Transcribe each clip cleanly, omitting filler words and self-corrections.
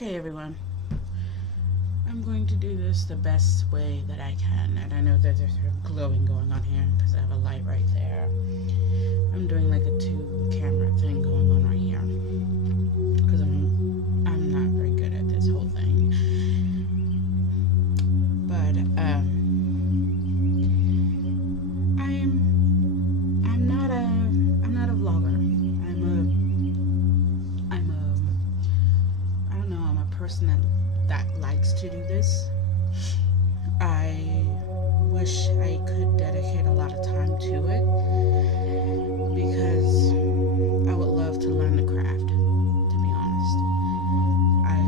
Okay, everyone. I'm going to do this the best way that I can, and I know that there's sort of glowing going on here because I have a light right there. I'm doing like a 2-camera thing going on right here because I'm not very good at this whole thing. But I'm not a vlogger. I don't know. I'm a person that likes to do this. I wish I could dedicate a lot of time to it because I would love to learn the craft, to be honest. I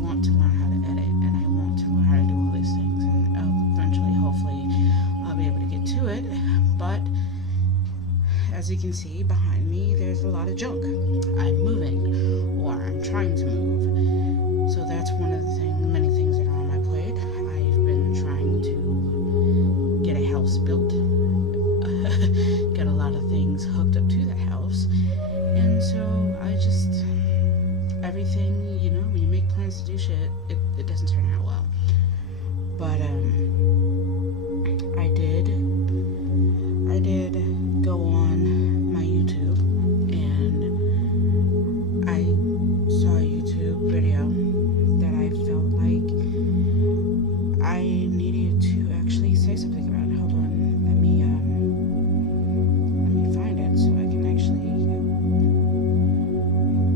want to learn how to edit, and I want to learn how to do all these things, and eventually, hopefully, I'll be able to get to it. But as you can see behind me, there's a lot of junk. I'm moving, or I'm trying to move. So that's one of the many things that are on my plate. I've been trying to get a house built, get a lot of things hooked up to that house, and so everything, when you make plans to do shit, it doesn't turn out well. But I did go on my YouTube, and I saw a YouTube video that I felt like I needed to actually say something about. Hold on, let me find it so I can actually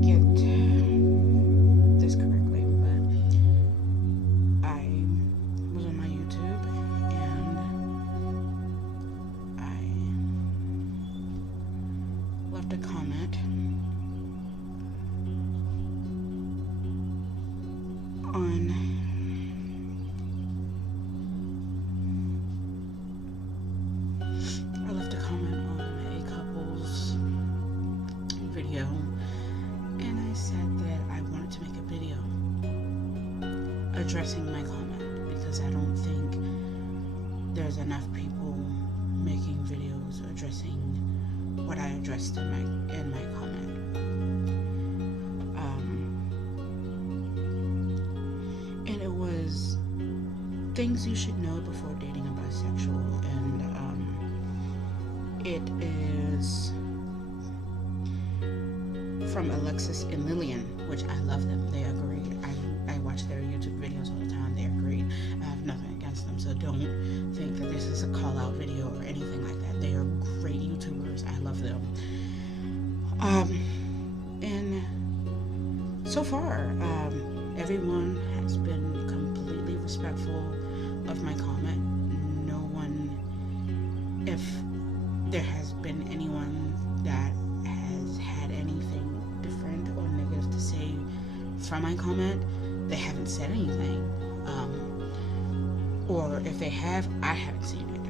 get this correctly. But I was on my YouTube, and I left a comment on a couple's video, and I said that I wanted to make a video addressing my comment because I don't think therethere's enough people making videos addressing what I addressed in my comment. And it was things you should know before dating a bisexual, and it is from Alexis and Lilian, which I love them. They are great. I watch their YouTube videos all the time. They are great. I have nothing against them, so don't think that this is a call-out video or anything like that. They are great YouTubers. I love them. And so far, everyone has been completely respectful of my comment. No one, if there has been anyone that has had anything different or negative to say from my comment, they haven't said anything. Or if they have, I haven't seen it.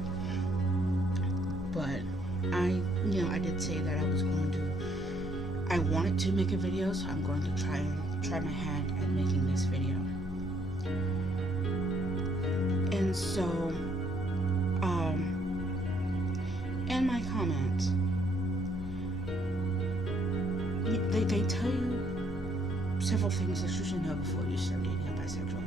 But I did say that I wanted to make a video, so I'm going to try my hand at making this video. And so, in my comments, they tell you several things that you should know before you start dating a bisexual.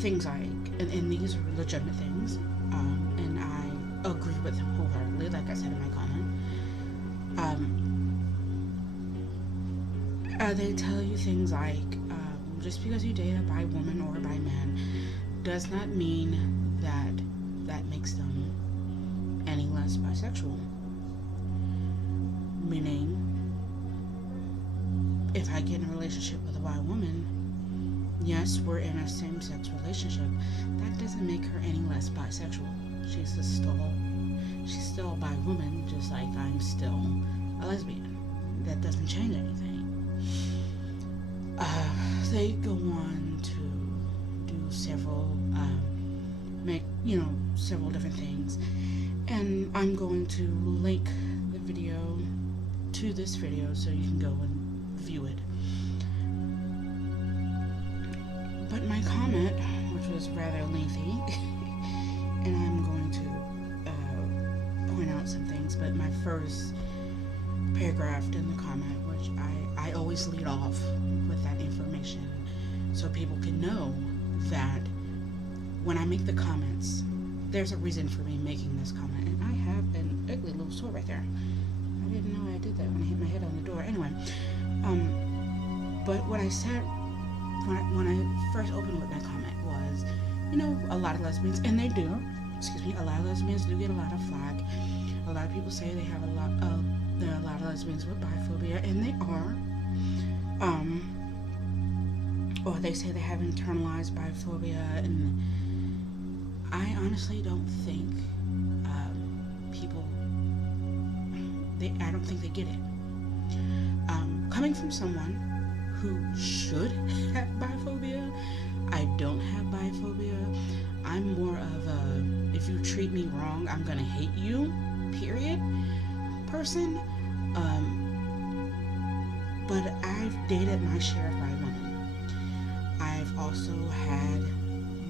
Things like, and these are legitimate things, and I agree with them wholeheartedly, like I said in my comment. They tell you things like, just because you date a bi woman or a bi man does not mean that makes them any less bisexual. Meaning, if I get in a relationship with a bi woman, yes, we're in a same-sex relationship, that doesn't make her any less bisexual. She's still a bi woman, just like I'm still a lesbian. That doesn't change anything. They go on to do several different things, and I'm going to link the video to this video so you can go and view it. But my comment, which was rather lengthy, and I'm going to point out some things, but my first paragraph in the comment, which I always lead off with that information so people can know that when I make the comments, there's a reason for me making this comment. And I have an ugly little sore right there. I didn't know I did that when I hit my head on the door. Anyway, but what I said when I first opened with my comment was, you know, a lot of lesbians, and they do, a lot of lesbians do get a lot of flack. A lot of people say they have there are a lot of lesbians with biphobia, and they are. Or they say they have internalized biphobia, and I honestly don't think I don't think they get it. Coming from someone who should have biphobia, I don't have biphobia. I'm more of a, if you treat me wrong, I'm gonna hate you, period, person. But I've dated my share of bi women. I've also had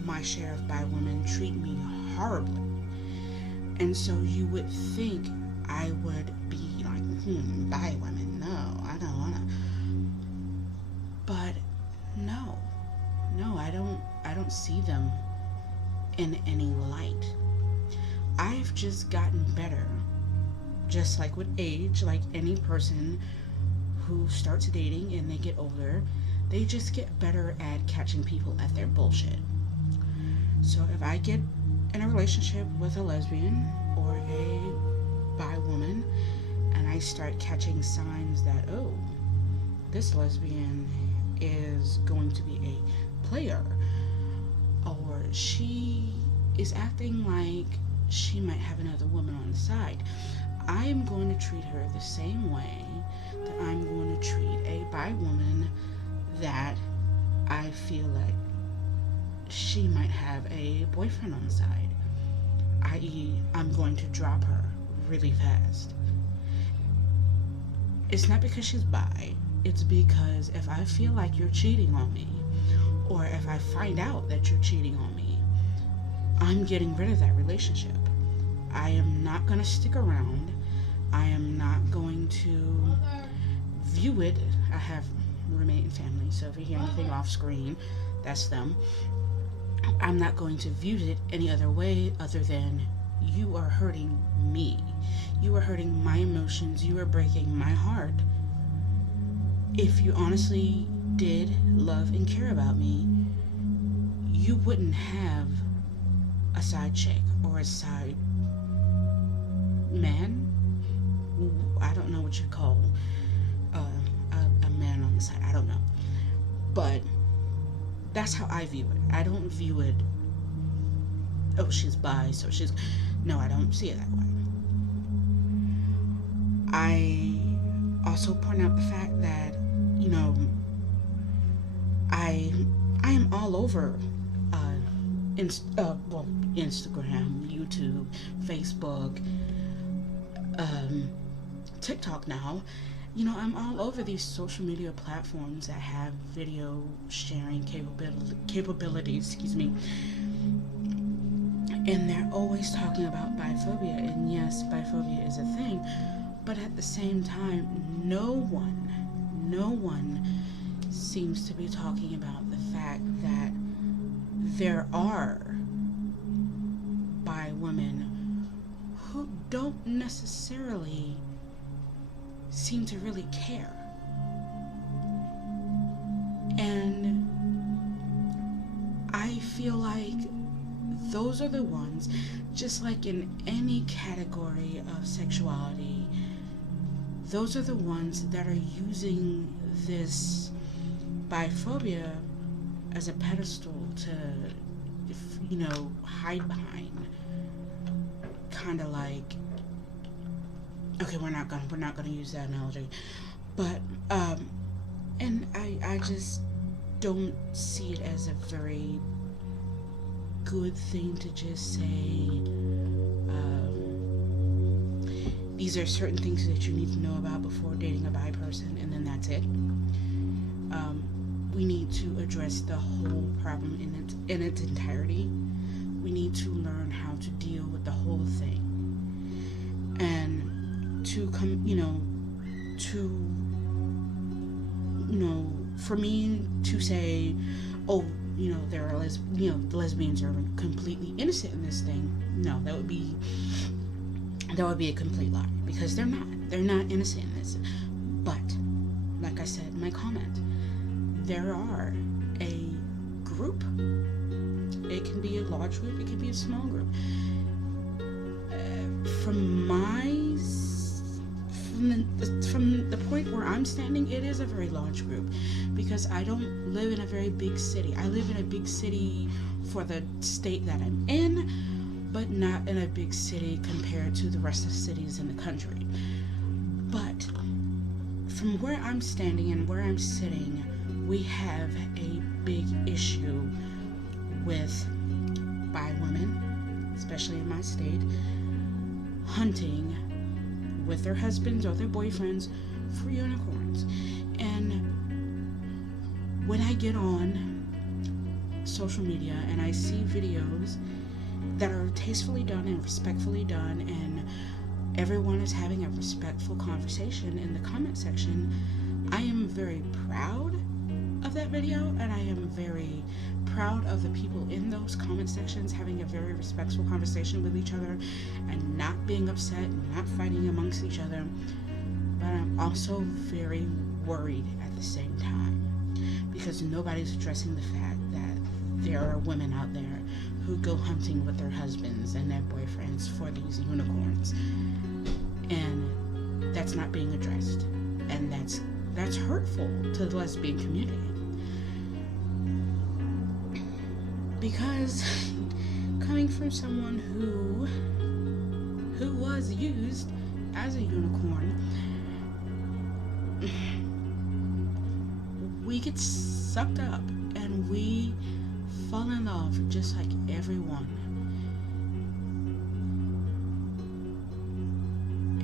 my share of bi women treat me horribly. And so you would think I would be like, bi women, no, I don't wanna. But no, I don't see them in any light. I've just gotten better, just like with age, like any person who starts dating and they get older, they just get better at catching people at their bullshit. So if I get in a relationship with a lesbian or a bi woman and I start catching signs that, oh, this lesbian is going to be a player, or she is acting like she might have another woman on the side, I am going to treat her the same way that I'm going to treat a bi woman that I feel like she might have a boyfriend on the side, i.e., I'm going to drop her really fast. It's not because she's bi, it's because if I feel like you're cheating on me, or if I find out that you're cheating on me, I'm getting rid of that relationship. I am not going to stick around. I am not going to view it. I have roommate and family, so if you hear anything off screen, that's them. I'm not going to view it any other way other than you are hurting me. You are hurting my emotions. You are breaking my heart. If you honestly did love and care about me, you wouldn't have a side chick or a side man. I don't know what you call a man on the side. I don't know. But that's how I view it. I don't view it, oh, she's bi, so she's... No, I don't see it that way. I also point out the fact that, you know, I am all over Instagram, YouTube, Facebook, TikTok now. You know, I'm all over these social media platforms that have video sharing capabilities, and they're always talking about biphobia, and yes, biphobia is a thing, but at the same time, no one seems to be talking about the fact that there are bi women who don't necessarily seem to really care. And I feel like those are the ones, just like in any category of sexuality, those are the ones that are using this biphobia as a pedestal to, you know, hide behind. Kind of like, okay, we're not gonna use that analogy, but and I just don't see it as a very good thing to just say, these are certain things that you need to know about before dating a bi person, and then that's it. We need to address the whole problem in its entirety. We need to learn how to deal with the whole thing, and to to, for me to say, oh, there are the lesbians are completely innocent in this thing. No, that would be a complete lie, because they're not innocent in this. But like I said in my comment, there are a group. It can be a large group, it can be a small group. From the point where I'm standing, it is a very large group, because I don't live in a very big city. I live in a big city for the state that I'm in, but not in a big city compared to the rest of the cities in the country. But from where I'm standing and where I'm sitting, we have a big issue with bi women, especially in my state, hunting with their husbands or their boyfriends for unicorns. And when I get on social media and I see videos that are tastefully done and respectfully done, and everyone is having a respectful conversation in the comment section, I am very proud of that video, and I am very proud of the people in those comment sections having a very respectful conversation with each other and not being upset and not fighting amongst each other. But I'm also very worried at the same time, because nobody's addressing the fact that there are women out there who go hunting with their husbands and their boyfriends for these unicorns, and that's not being addressed, and that's hurtful to the lesbian community. Because coming from someone who was used as a unicorn, we get sucked up and we fall in love just like everyone.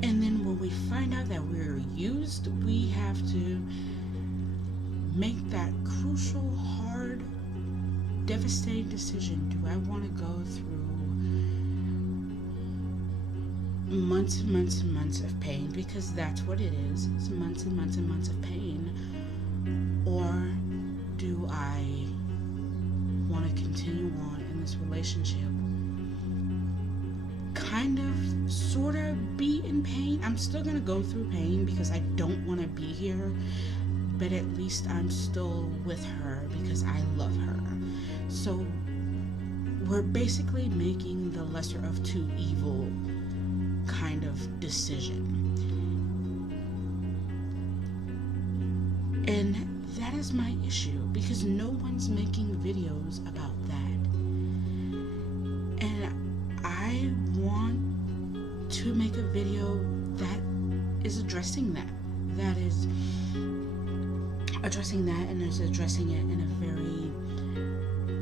And then when we find out that we're used, we have to make that crucial, hard, devastating decision. Do I want to go through months and months and months of pain, because that's what it is. It's months and months and months of pain. Or do I want to continue on in this relationship, kind of, sort of be in pain? I'm still going to go through pain because I don't want to be here, but at least I'm still with her because I love her. So we're basically making the lesser of two evil kind of decision. And that is my issue, because no one's making videos about that. And I want to make a video that is addressing that. That is addressing that, and is addressing it in a very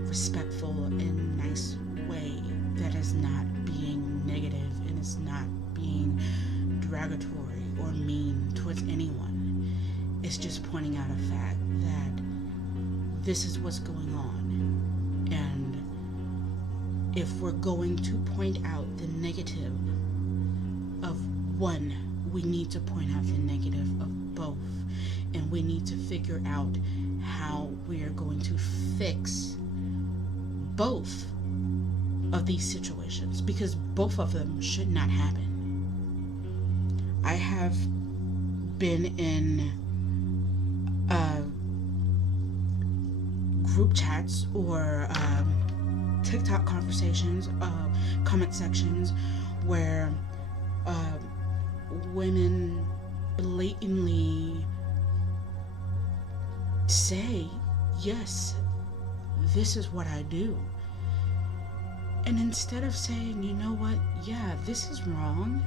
respectful and nice way that is not being negative and is not being derogatory or mean towards anyone. It's just pointing out a fact that this is what's going on, and if we're going to point out the negative of one, we need to point out the negative of both, and we need to figure out how we are going to fix both of these situations, because both of them should not happen. I have been in group chats or TikTok conversations, comment sections, where women blatantly say, yes, this is what I do. And instead of saying, you know what, yeah, this is wrong,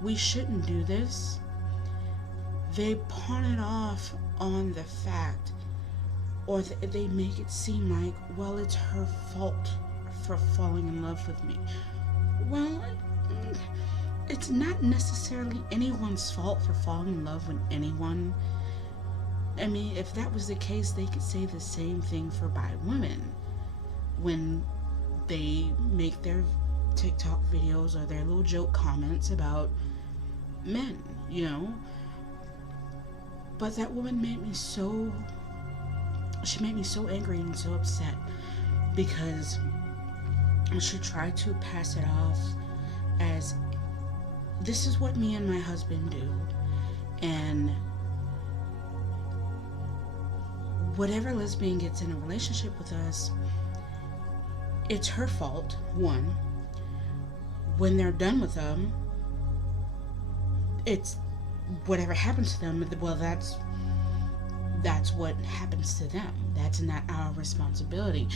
we shouldn't do this, they pawn it off on the fact, or they make it seem like, well, it's her fault for falling in love with me. Well, it's not necessarily anyone's fault for falling in love with anyone. I mean, if that was the case, they could say the same thing for bi women when they make their TikTok videos or their little joke comments about men, you know. But that woman made me so, she made me so angry and so upset because she tried to pass it off as this is what me and my husband do, and whatever lesbian gets in a relationship with us, it's her fault. One, when they're done with them, it's whatever happens to them, well, that's what happens to them. That's not our responsibility.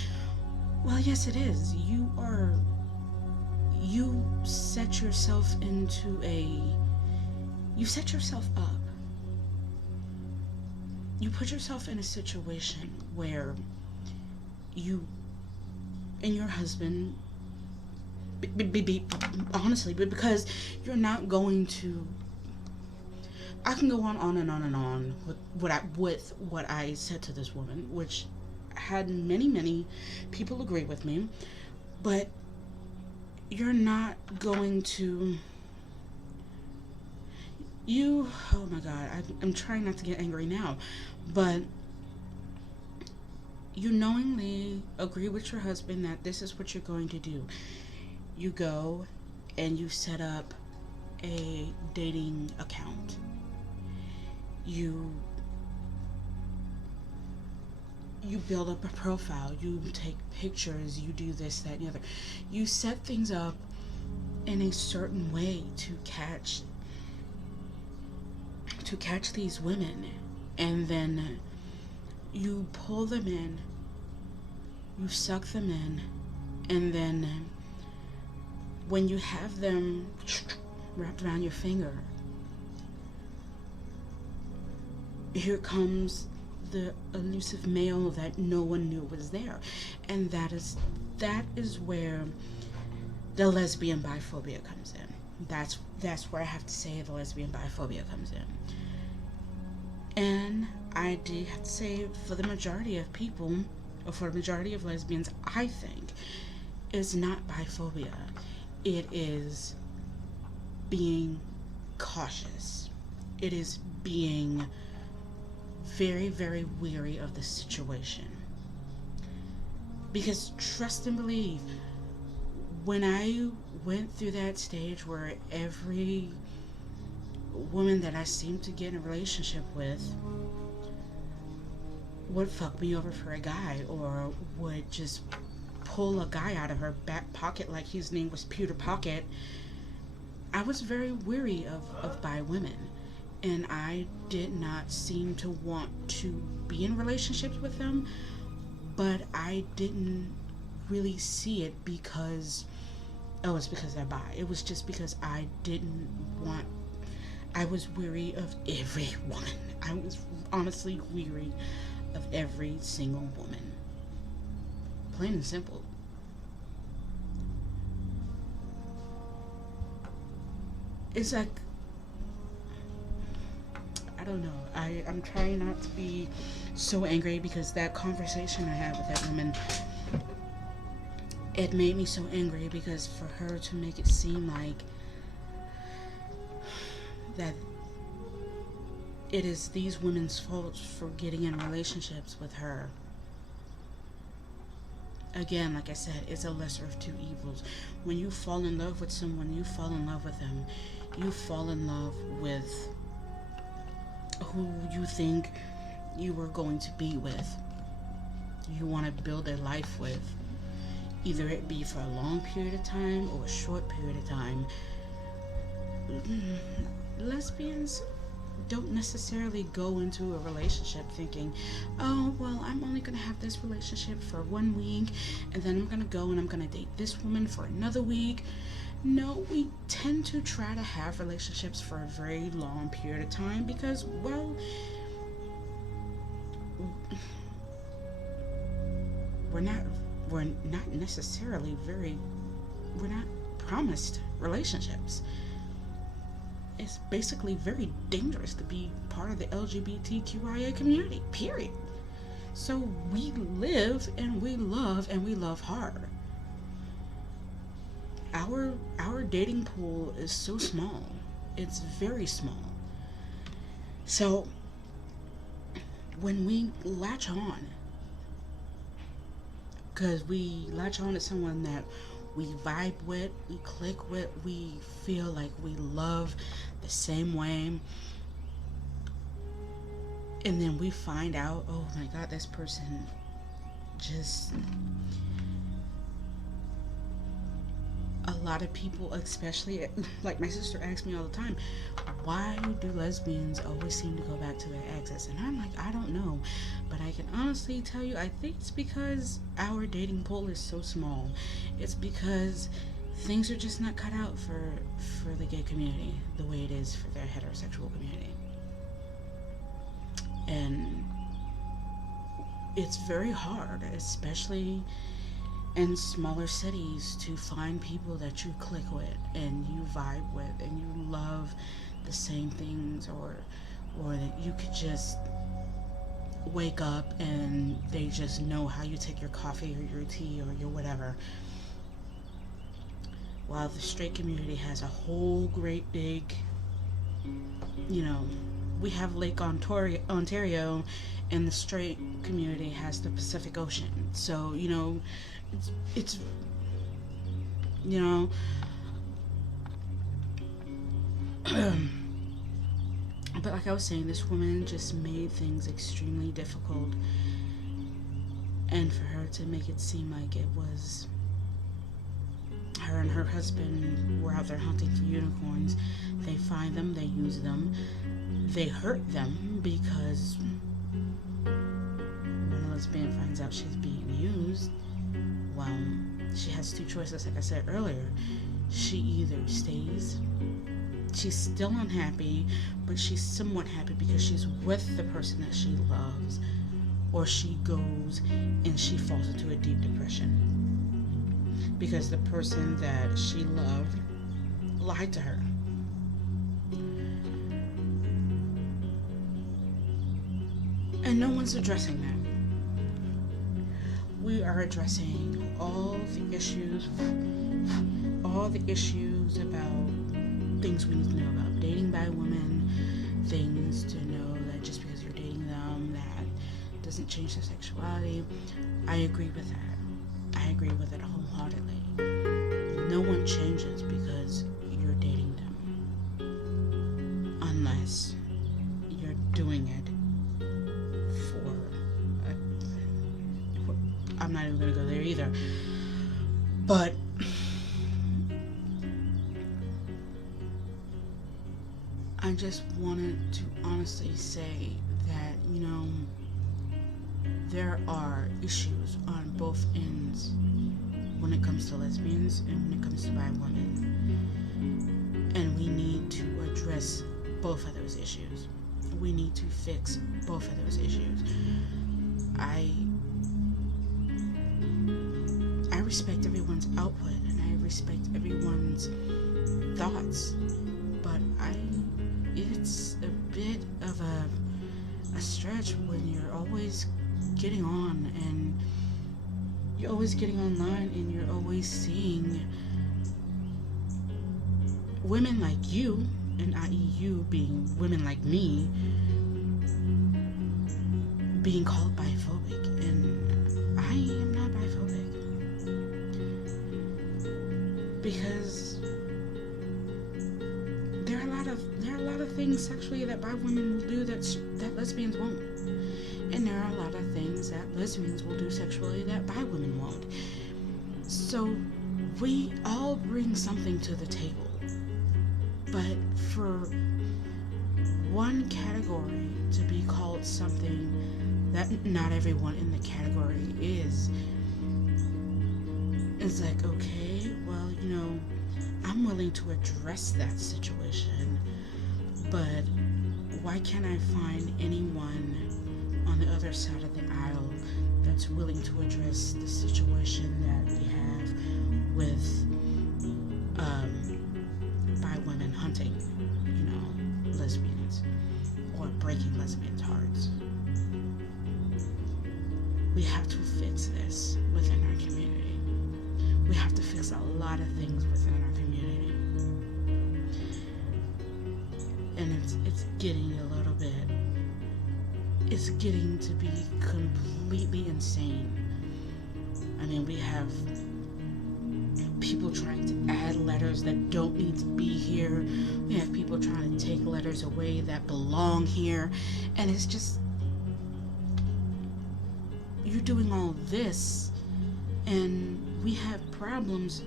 Well, yes, it is. You set yourself up. You put yourself in a situation where you and your husband, honestly, but because you're not going to, I can go on and on and on with what I said to this woman, which had many people agree with me, but you're not going to, oh my God, I'm trying not to get angry now, but you knowingly agree with your husband that this is what you're going to do. You go and you set up a dating account. You build up a profile, you take pictures, you do this, that, and the other. You set things up in a certain way to catch these women, and then you pull them in, you suck them in, and then when you have them wrapped around your finger, here comes the elusive male that no one knew was there. And that is where the lesbian biphobia comes in. That's where I have to say the lesbian biphobia comes in. And I do have to say, for the majority of people, or for the majority of lesbians, I think it's not biphobia. It is being cautious. It is being very weary of the situation. Because trust and believe, when I went through that stage where every woman that I seemed to get in a relationship with would fuck me over for a guy, or would just pull a guy out of her back pocket like his name was Peter Pocket, I was very weary of bi women. And I did not seem to want to be in relationships with them, but I didn't really see it because, it's because they're bi. It was just because I was weary of every woman. I was honestly weary of every single woman. Plain and simple. It's like, I don't know. I'm trying not to be so angry, because that conversation I had with that woman, it made me so angry, because for her to make it seem like that it is these women's fault for getting in relationships with her. Again, like I said, it's a lesser of two evils. When you fall in love with someone, you fall in love with them. You fall in love with who you think you were going to be with. You want to build a life with. Either it be for a long period of time or a short period of time. Lesbians don't necessarily go into a relationship thinking, oh, well, I'm only going to have this relationship for 1 week, and then I'm going to go and I'm going to date this woman for another week. No, we tend to try to have relationships for a very long period of time because, well, we're not promised relationships. It's basically very dangerous to be part of the LGBTQIA community, period. So we live and we love hard. Our dating pool is so small. It's very small. So when we latch on, because we latch on to someone that we vibe with, we click with, we feel like we love the same way, and then we find out, oh my god, this person just, a lot of people, especially like my sister asks me all the time, why do lesbians always seem to go back to their exes? And I'm like, I don't know, but I can honestly tell you, I think it's because our dating pool is so small. It's because things are just not cut out for the gay community the way it is for their heterosexual community. And it's very hard, especially in smaller cities, to find people that you click with and you vibe with and you love the same things, or that you could just wake up and they just know how you take your coffee or your tea or your whatever. While the straight community has a whole great big, we have Lake Ontario, and the straight community has the Pacific Ocean. So, it's but like I was saying, this woman just made things extremely difficult, and for her to make it seem like it was her and her husband were out there hunting for unicorns. They find them, they use them, they hurt them, because when a lesbian finds out she's being used, well, she has two choices. Like I said earlier, she either stays, she's still unhappy, but she's somewhat happy because she's with the person that she loves, or she goes and she falls into a deep depression because the person that she loved lied to her. And no one's addressing that. We are addressing all the issues about things we need to know about dating by women, things to know that just because you're dating them, that doesn't change their sexuality. I agree with that. I agree with it wholeheartedly. No one changes because you're dating them, unless you're doing it for I'm not even going to go there either. But I just wanted to honestly say that, there are issues on both ends when it comes to lesbians and when it comes to bi women. And we need to address both of those issues. We need to fix both of those issues. I respect everyone's output and I respect everyone's thoughts, but it's a bit of a stretch when you're always getting on and you're always getting online and you're always seeing women like you, and i.e. you being women like me, being called biphobic, and I am not biphobic. Because there are a lot of things sexually that bi women will do that lesbians won't, and there are a lot of things that lesbians will do sexually that bi women won't. So we all bring something to the table, but for one category to be called something that not everyone in the category is, it's like, okay, well, I'm willing to address that situation, but why can't I find anyone on the other side of the aisle that's willing to address the situation that we have with bi women hunting, lesbians, or breaking lesbians' hearts? We have to fix this within our community. We have to fix a lot of things within our community. And it's getting a little bit is getting to be completely insane. I mean, we have people trying to add letters that don't need to be here. We have people trying to take letters away that belong here. And it's just, you're doing all this, and we have problems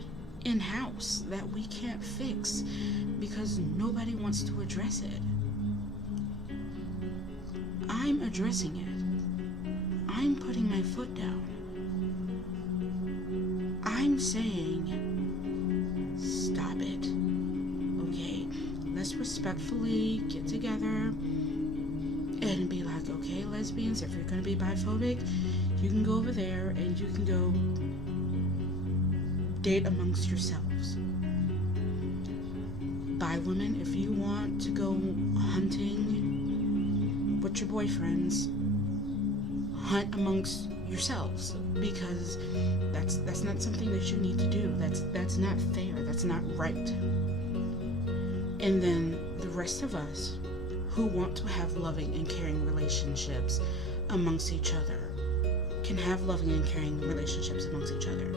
in-house that we can't fix because nobody wants to address it. I'm addressing it. I'm putting my foot down. I'm saying, stop it. Okay, let's respectfully get together and be like, okay, lesbians, if you're gonna be biphobic, you can go over there and you can go date amongst yourselves. Bi women, if you want to go hunting with your boyfriends, hunt amongst yourselves, because that's not something that you need to do. That's not fair. That's not right. And then the rest of us who want to have loving and caring relationships amongst each other can have loving and caring relationships amongst each other.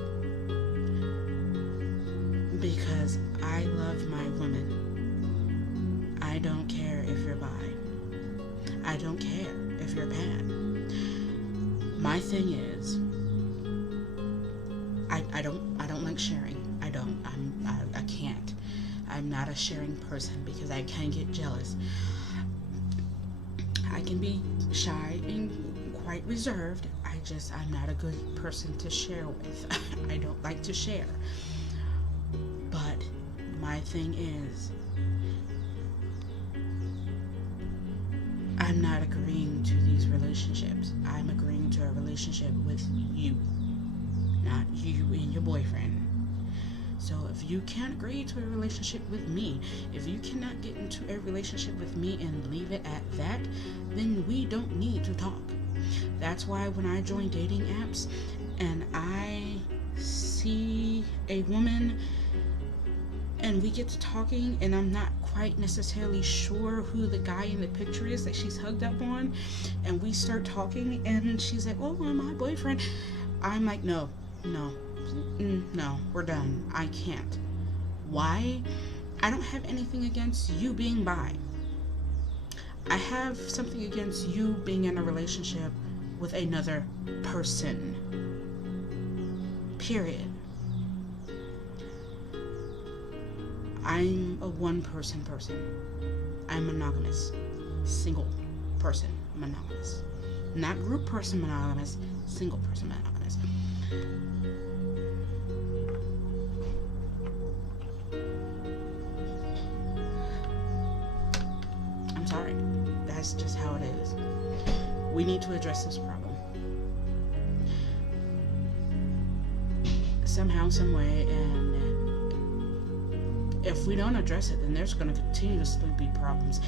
Because I love my women. I don't care if you're bi. I don't care if you're pan. My thing is, I don't like sharing. I can't. I'm not a sharing person because I can get jealous. I can be shy and quite reserved. I'm not a good person to share with. I don't like to share. But my thing is, I'm not agreeing to these relationships. I'm agreeing to a relationship with you, not you and your boyfriend. So if you can't agree to a relationship with me, if you cannot get into a relationship with me and leave it at that, then we don't need to talk. That's why when I join dating apps and I see a woman and we get to talking and I'm not quite necessarily sure who the guy in the picture is that she's hugged up on, and we start talking and she's like, oh, my boyfriend, I'm like, no, we're done. I can't. Why? I don't have anything against you being bi. I have something against you being in a relationship with another person. Period. I'm a one-person person. I'm monogamous. Single person monogamous. Not group person monogamous, single person monogamous. I'm sorry. That's just how it is. We need to address this problem. Somehow, some way, and if we don't address it, then there's going to continuously be problems.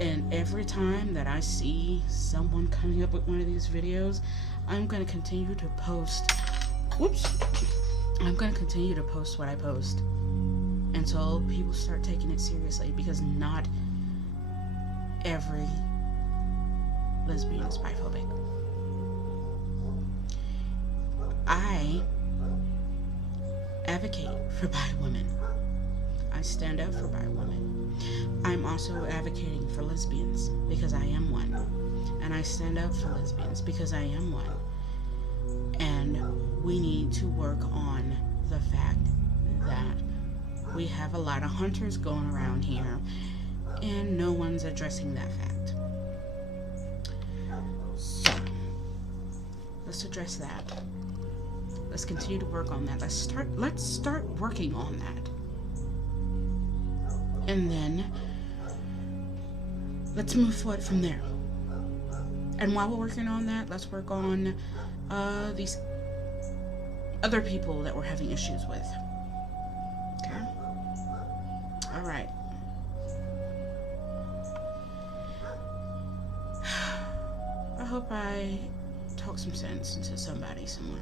And every time that I see someone coming up with one of these videos, I'm going to continue to post, I'm going to continue to post what I post until people start taking it seriously, because not every lesbian is biphobic. I advocate for bi women. I stand up for bi women. I'm also advocating for lesbians because I am one. And I stand up for lesbians because I am one. And we need to work on the fact that we have a lot of hunters going around here and no one's addressing that fact. So, let's address that. Let's continue to work on that. Let's start working on that. And then let's move forward from there. And while we're working on that, let's work on these other people that we're having issues with. Okay? All right. I hope I talk some sense into somebody somewhere.